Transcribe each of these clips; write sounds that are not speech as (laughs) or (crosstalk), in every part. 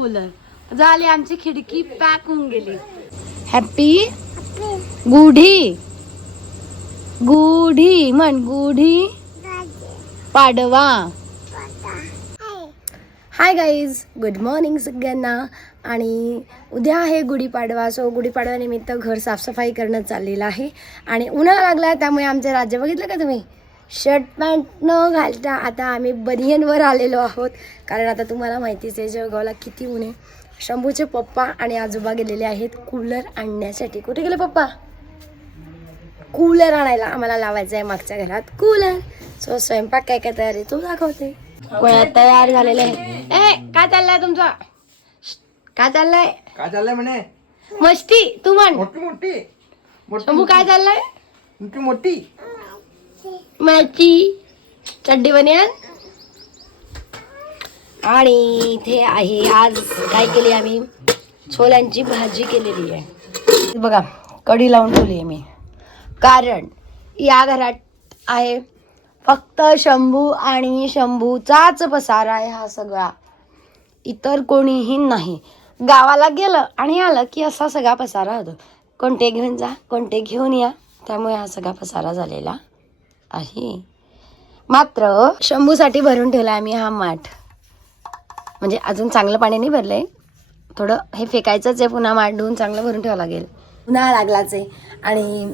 Cooler झाली आमची खिडकी पॅक होऊन गेली. हॅपी गुढी. गुढी. म्हण Gudhi. Padwa. Hi guys good morning सगळ्यांना. आणि उद्या आहे गुढीपाडवा सो गुढीपाडव्यानिमित्त घर साफसफाई करणं चाललेलं आहे. आणि उन्हाळा लागला आहे त्यामुळे आमचे राज्य बघितलं का तुम्ही? शर्ट पॅन्ट न घालता आता आम्ही बनियनवर आलेलो आहोत. कारण आता तुम्हाला माहितीच आहे जळगावला किती ऊन आहे. शंभूचे पप्पा आणि आजोबा गेलेले आहेत कूलर आणण्यासाठी. कुठे गेले पप्पा? कूलर आणायला आम्हाला लावायचं आहे मागच्या घरात. कूलर. सो स्वयंपाक काय काय तयारी तू दाखवते. गोळ्या तयार झालेले आहे ए काय चाललंय तुमचा? काय चाललंय? काय चाललंय म्हणे? मस्ती तू म्हण. मोठी मोठी. शंभू काय चाललंय? मोठी मोठी. माझी चड्डी बनियान. आणि इथे आहे आज काय केली आम्ही? छोल्यांची भाजी केलेली आहे. बघा कढी लावून ठेवली आहे मी. कारण या घरात आहे फक्त शंभू आणि शंभूचाच पसारा आहे हा सगळा. इतर कोणीही नाही. गावाला गेलं आणि आलं की असा सगळा पसारा होतो. कोणते घेऊन जा कोणते घेऊन या. त्यामुळे हा सगळा पसारा झालेला आहे. मात्र शंभूसाठी भरून ठेवला आम्ही हा माठ. म्हणजे अजून चांगलं पाणी नाही भरलंय. थोडं हे फेकायचंच आहे पुन्हा माठ धुवून चांगलं भरून ठेवावं लागेल. उन्हाळा लागलाच आहे. आणि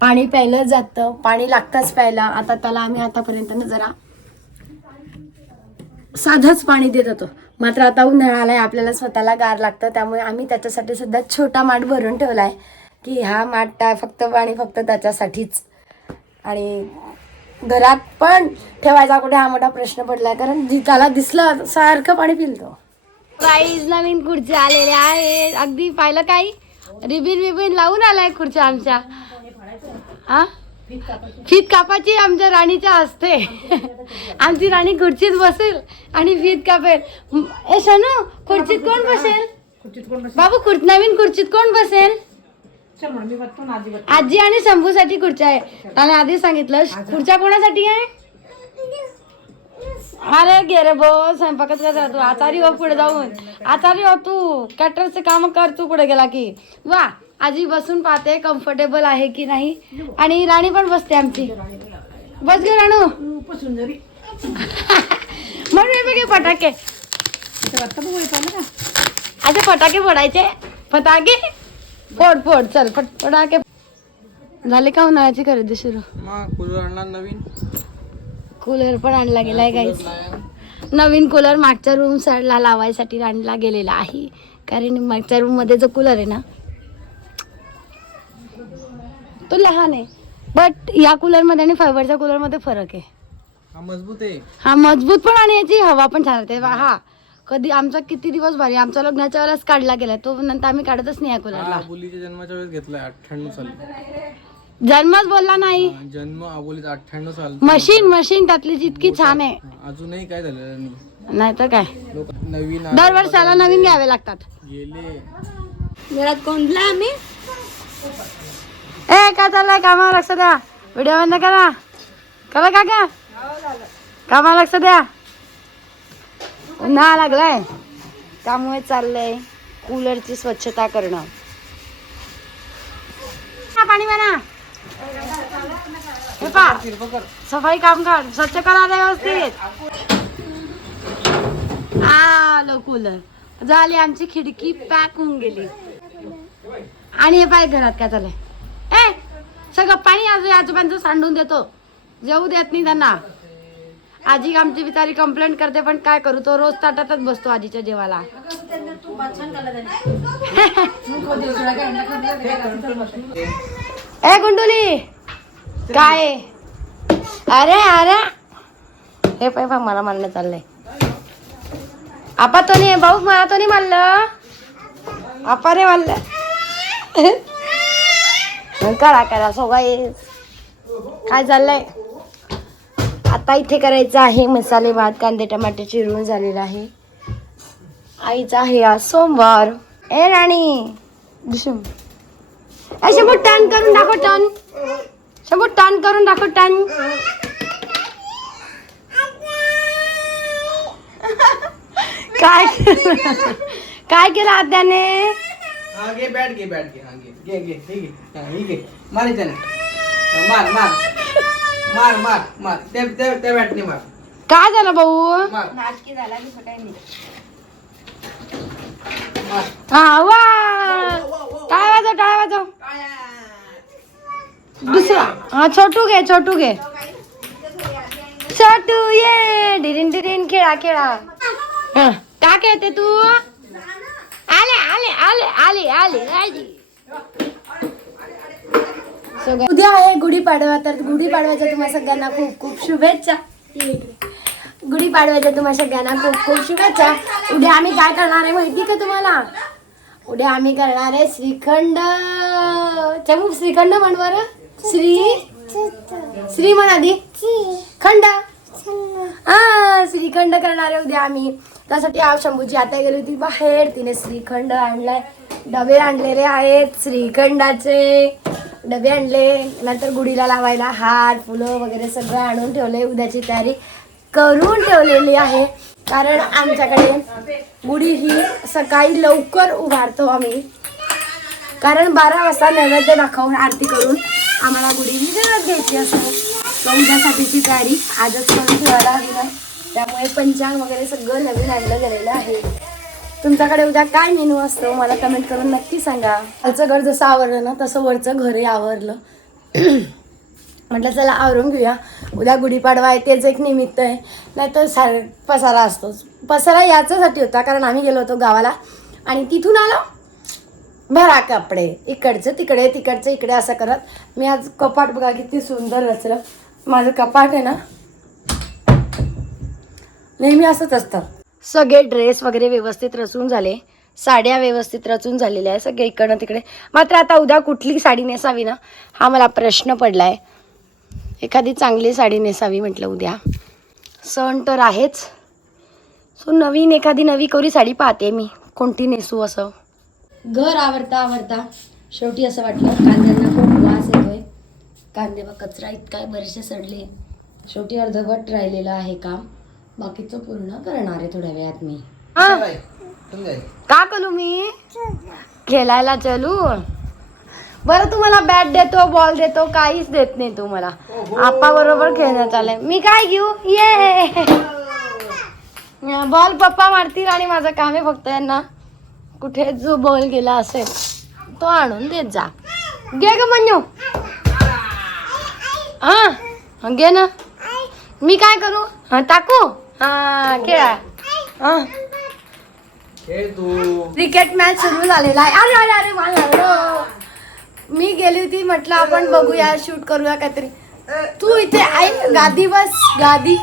पाणी प्यायलं जातं. पाणी लागतंच प्यायला. आता त्याला आम्ही आतापर्यंत ना जरा साधंच पाणी देत होतो. मात्र आता उन्हाळा आलाय आपल्याला स्वतःला गार लागतं. त्यामुळे आम्ही त्याच्यासाठी सुद्धा छोटा माठ भरून ठेवला आहे की हा माठ टा फक्त पाणी फक्त त्याच्यासाठीच. आणि घरात पण ठेवायचा कुठे हा मोठा प्रश्न पडलाय. कारण जी त्याला दिसलं सारखं पाणी पिलतो. प्राईज नवीन खुर्च्या आलेल्या आहेत अगदी पाहिलं काही? रिबिन बिबिन लावून आलाय खुर्च्या आमच्या. हा फीत कापाची आमच्या राणीच्या असते आमची राणी खुर्चीत बसेल आणि फीत कापेल. ए शनू खुर्चीत कोण बसेल? बाबू खुर्च नवीन खुर्चीत कोण बसेल? आजी आणि शंभूसाठी खुर्च्या आहे. त्याने आधी सांगितलं खुर्च्या कोणासाठी आहे? अरे गे रे बो स्वयंपाकच कसा तू आचारी हो पुढे जाऊन. आचारी हो तू कॅटरचे काम कर तू पुढे गेला की. वा आजी बसून पाहते कम्फर्टेबल आहे की नाही. आणि राणी पण बसते आमची. बस गे राणू. म्हणून हे बघे फटाके. असे फटाके फोडायचे. फटाके? फोड फोड चल फट फटाके. झाले का उन्हाळ्याची खरेदी सुरू? मग कूलर आणणार नवीन. कूलर पण आणला गेलाय गाईस नवीन कूलर मागच्या रूम साईडला लावायसाठी आणला गेलेला आहे. कारण मागच्या रूममध्ये जो कूलर आहे ना तो लहान आहे. बट या कूलरमध्ये आणि फायबरच्या कूलरमध्ये फरक आहे. हा मजबूत आहे. हा मजबूत पण आणि याची हवा पण छान हा. कधी आमचा किती दिवस भारी आमच्या लग्नाच्या वेळेस काढला गेला तो नंतर आम्ही काढतच नाही हा आबोलीच्या जन्माच्या वेळेस घेतलाय अठ्ठ्याण्णव साली. जन्मच बोलला नाही. जन्म आबोलीचा अठ्ठ्याण्णव साल. मशीन मशीन त्यातली जितकी छान आहे. हा, अजूनही काय झालेलं नाही नाही. तर काय? लोक नवीन आले, दरवर्षाला नवीन घ्यावे लागतात. गेले. घरात कोणला आम्ही? ए काय चाललंय? कामावर लक्ष द्या. व्हिडिओ बंद करा. करा का का कामावर लक्ष द्या. उन्हाळा लागलाय. त्यामुळे चाललंय कूलरची स्वच्छता करणं. हा, पाणी म्हणा हे सफाई काम कर. स्वच्छ करा व्यवस्थित. आलो कूलर. झाली आमची खिडकी पॅक होऊन गेली. आणि हे पाय घरात काय चाललंय? ए सगळं पाणी आजू आजोबांचं सांडून देतो. जेवू देत नाही त्यांना. आजी आमची बिचारी कंप्लेंट करते पण काय करू? तो रोज ताटातच बसतो आजीच्या जेवाला (laughs) ए गुंडुली! काय? अरे अरे! हे पाय बघ मला मानलं चाललंय. आपा तो नाही भाऊ मला तो नाही मानलं. आपा रे मानलं करा करा सो काय चाललंय? आता इथे करायचं आहे. मसाले भात कांदे टमाटे चिरून झालेला आहे. आईचा आहे आज सोमवार. ए राणी. शंभर टन करून दाखव टन. शंभर टन करून दाखव टन. काय काय केलं आत्याने? हा घे बॅट घे बॅट घे. हा घे घे घे हे घे. हा ही घे. मार मार. मार मार मार. मार त्या त्या त्या बॅटने मार. काय झालं भाऊ? मार. नाटकी झाला की सकाळी मार. हा वा. टाळ वाजव टाळ वाजव. दुसरा. हा छोटू घे छोटू घे. छोटू ये. डिरिन डिरिन खेळा खेळा. हा, का खेळते तू? आले आले आले आले आले आले. सगळं- उद्या आहे गुढीपाडवा तर गुढीपाडव्याच्या तुम्हा सगळ्यांना खूप खूप शुभेच्छा. गुढीपाडव्याच्या तुम्हा सगळ्यांना खूप खूप शुभेच्छा. उद्या आम्ही काय करणार आहे माहिती का तुम्हाला? उद्या आम्ही करणार आहे श्रीखंड. चमू श्रीखंड म्हण बरं. श्री? श्री म्हणाली खंड. हा श्रीखंड करणार आहे उद्या आम्ही. त्यासाठी आज शंभूची आता गेली होती बाहेर. तिने श्रीखंड आणलाय. डबे आणलेले आहेत श्रीखंडाचे. डबे आणले नंतर गुढीला लावायला हार फुलं वगैरे सगळं आणून ठेवले उद्याची तयारी करून ठेवलेली आहे. कारण आमच्याकडे गुढी ही सकाळी लवकर उभारतो आम्ही. कारण बारा वाजता नैवेद्य दाखवून आरती करून आम्हाला गुढी ही घरात घ्यायची असते. मग उद्यासाठीची तयारी आजच करून ठेवायला हवी त्यामुळे पंचांग वगैरे सगळं नवीन आणलं गेलेलं आहे. तुमच्याकडे उद्या काय मेनू असतो? मला कमेंट करून नक्की सांगा. खालचं घर जसं आवरलं ना तसं वरचं घरही आवरलं. (clears throat) म्हटलं चला आवरून घेऊया. उद्या गुढीपाडवा आहे तेच एक निमित्त आहे. नाहीतर सार पसारा असतोच पसारा याच्यासाठी होता कारण आम्ही गेलो होतो गावाला. आणि तिथून आलो भरा कपडे. इकडचं तिकडे तिकडचं इकडे असं करत. मी आज कपाट बघा किती सुंदर रचलं. माझं कपाट आहे ना नेहमी असंच असतं. सगळे ड्रेस वगैरे व्यवस्थित रचून झाले. साड्या व्यवस्थित रचून झालेल्या आहे सगळे इकडनं तिकडे. मात्र आता उद्या कुठली साडी नेसावी ना? हा मला प्रश्न पडला आहे एखादी चांगली साडी नेसावी म्हटलं उद्या. सण तर आहेच. सो नवीन एखादी नवी कोरी साडी पाहते मी. कोणती नेसू असं? घर आवरता आवरता शेवटी असं वाटलं कांद्यांना खूप वास येतोय. कांदे व कचरा इतका बरेचसे सडले. शेवटी अर्धवट राहिलेलं आहे काम. बाकीचं पूर्ण करणार आहे थोड्या वेळात मी. समजाय का करू मी? खेळायला चलू. बरं तुम्हाला बॅट देतो बॉल देतो काहीच देत नाही तू मला. आपा बरोबर खेळण्यात आलंय. मी काय घेऊ? ये. बॉल पप्पा मारतील आणि माझं काम आहे फक्त यांना कुठे जो बॉल गेला असेल तो आणून देत जा. घे ग म्हणू हा. हा, घे ना. मी काय करू? हा टाकू? हा खेळा. क्रिकेट मॅच सुरू झालेला आहे. अरे अरे अरे मला मी गेली होती म्हटलं आपण बघूया शूट करूया काहीतरी. तू इथे ऐक गादी बस गादी.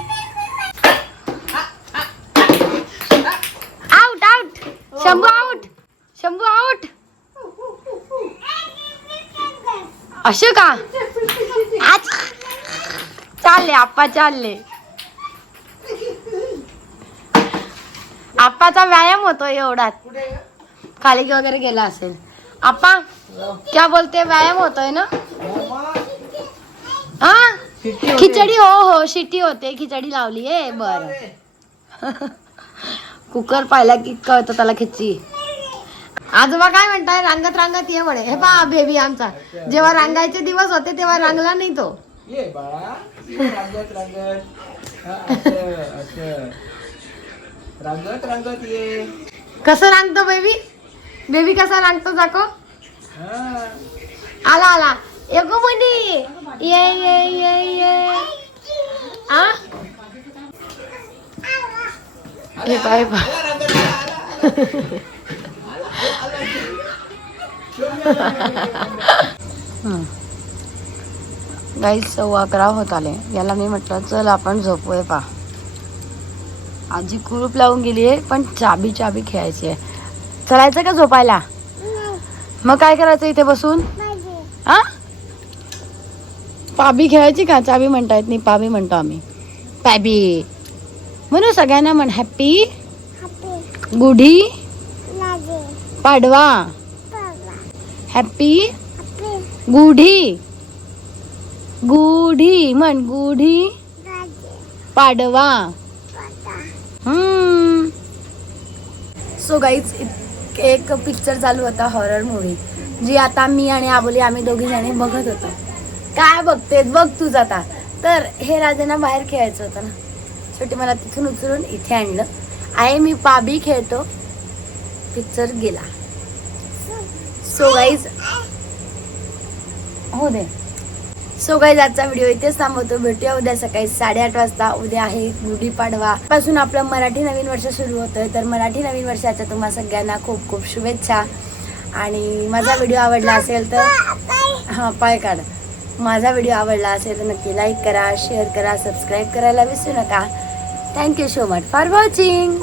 Out out Shambhu out Shambhu out असे का आज चालले आप्पा चालले. आप्पाचा व्यायाम होतो एवढाच. खाली वगैरे गेला असेल. आप्पा क्या बोलते व्यायाम होतोय ना? हा खिचडी हो हो शिट्टी होते. खिचडी लावली आहे बर. कुकर पाहिला की कळतं त्याला खिची आजोबा काय म्हणताय? रांगत रांगत ये म्हणे. हे पहा बेबी आमचा. जेव्हा रांगायचे दिवस होते तेव्हा रांगला नाही तो. ये बाळा. ये रांगत रांगत ये. कसं रांगतो बेबी बेबी कसा रांगतो जाको? हा. आला आला. एगो मनी. ये ये ये ये. आ? हे काय बा? गाईस सव्वा अकरा होत आले. याला मी म्हटलं चल आपण झोपूया पा. आजी कुरूप लावून गेली आहे पण चाबी चाबी खेळायची आहे. चलायचं का झोपायला? मग काय करायचं इथे बसून? हा? पाबी खेळायची का? चाबी म्हणता येत नाही पाबी म्हणतो आम्ही. पॅबी. म्हणू सगळ्यांना म्हण हॅपी गुढी? पाडवा? हॅपी गुढी? गुढी म्हण गुढी? पाडवा? सो गाईज एक पिक्चर चालू होता हॉरर मूवी जी आता मी आणि आबोली आम्ही दोघी जणी बघत होतो. काय बघते बघ तूच आता. तर हे राजांना बाहेर खेळायचं होतं ना. शेवटी मला तिथून उचलून इथे आणलं. आहे मी पाबी खेळतो. पिक्चर गेला. सो गाईज हो दे. सो गाईज आजचा व्हिडिओ इथेच थांबवतो. भेटूया उद्या सकाळी साडेआठ वाजता. उद्या आहे गुढीपाडवा पासून आपलं मराठी नवीन वर्ष सुरू होतंय. तर मराठी नवीन वर्षाच्या तुम्हाला सगळ्यांना खूप खूप शुभेच्छा. आणि माझा व्हिडिओ आवडला असेल तर हां पाय काढ. माझा व्हिडिओ आवडला असेल तर नक्की लाईक करा शेअर करा सबस्क्राईब करायला विसरू नका. Thank you so much for watching